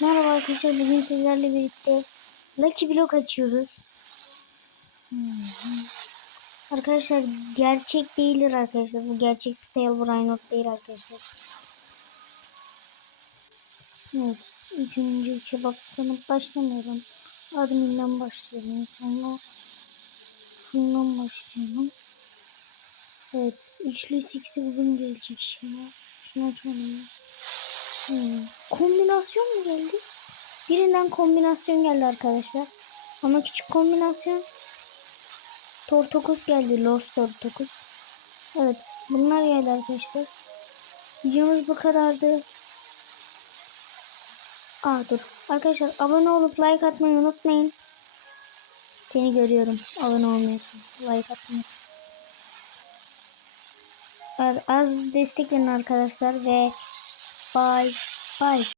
Merhaba arkadaşlar, bugün sizlerle birlikte Lucky Block açıyoruz. Arkadaşlar gerçek değildir arkadaşlar. Bu gerçek Stale değil arkadaşlar. Evet, üçüncü kebaptan başlamıyorum. Admin'den başlayalım. Sonra şundan başlayalım. Evet, üçlü siksi bugün gelecek şey. Şunu açalım. Kombinasyon mu geldi? Birinden kombinasyon geldi arkadaşlar. Ama küçük kombinasyon. Tortokus geldi. Lost Tortokus. Evet. Bunlar geldi arkadaşlar. Videomuz bu kadardı. Dur. Arkadaşlar abone olup like atmayı unutmayın. Seni görüyorum. Abone olmuyorsun. Like atmıyorsun. Az destek verin arkadaşlar ve bye bye.